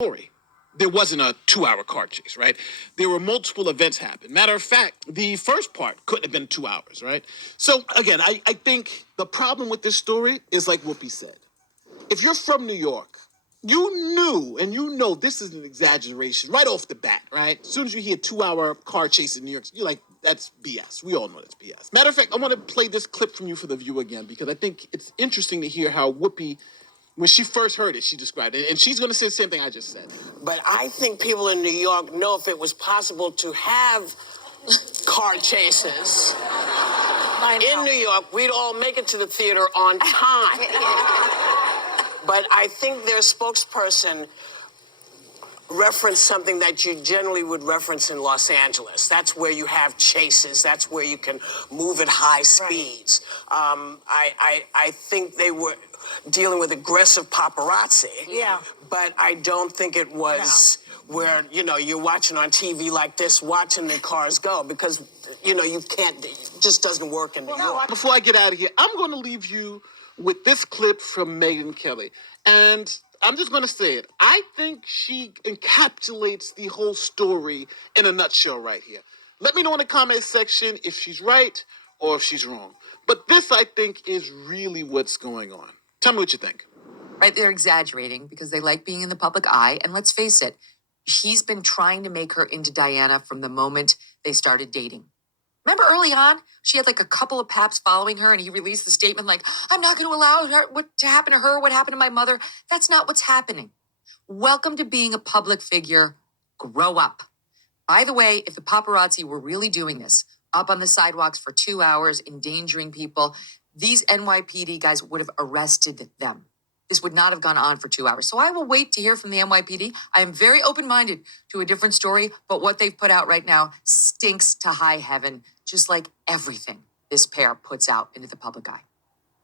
story. There wasn't a 2-hour car chase, right? There were multiple events happen. Matter of fact, the first part couldn't have been 2 hours, right? So again, I think the problem with this story is like Whoopi said. If you're from New York, you knew and you know this is an exaggeration right off the bat, right? As soon as you hear 2-hour car chase in New York, you're like, that's BS. We all know that's BS. Matter of fact, I want to play this clip from you for the view again because I think it's interesting to hear how Whoopi, when she first heard it, she described it. And she's going to say the same thing I just said. But I think people in New York know if it was possible to have car chases in New York, we'd all make it to the theater on time. But I think their spokesperson referenced something that you generally would reference in Los Angeles. That's where you have chases. That's where you can move at high speeds. Right. I think they were dealing with aggressive paparazzi. Yeah. But I don't think it was where, you're watching on TV like this, watching the cars go, because, you can't, it just doesn't work in New York. Before I get out of here, I'm going to leave you with this clip from Megyn Kelly. And I'm just going to say it. I think she encapsulates the whole story in a nutshell right here. Let me know in the comment section if she's right or if she's wrong. But this, I think, is really what's going on. Tell me what you think. Right, they're exaggerating because they like being in the public eye. And let's face it, he's been trying to make her into Diana from the moment they started dating. Remember early on, she had like a couple of paps following her and he released the statement like, I'm not going to allow what to happen to her, what happened to my mother. That's not what's happening. Welcome to being a public figure. Grow up. By the way, if the paparazzi were really doing this, up on the sidewalks for 2 hours, endangering people, these NYPD guys would have arrested them. This would not have gone on for 2 hours. So I will wait to hear from the NYPD. I am very open-minded to a different story, but what they've put out right now stinks to high heaven, just like everything this pair puts out into the public eye.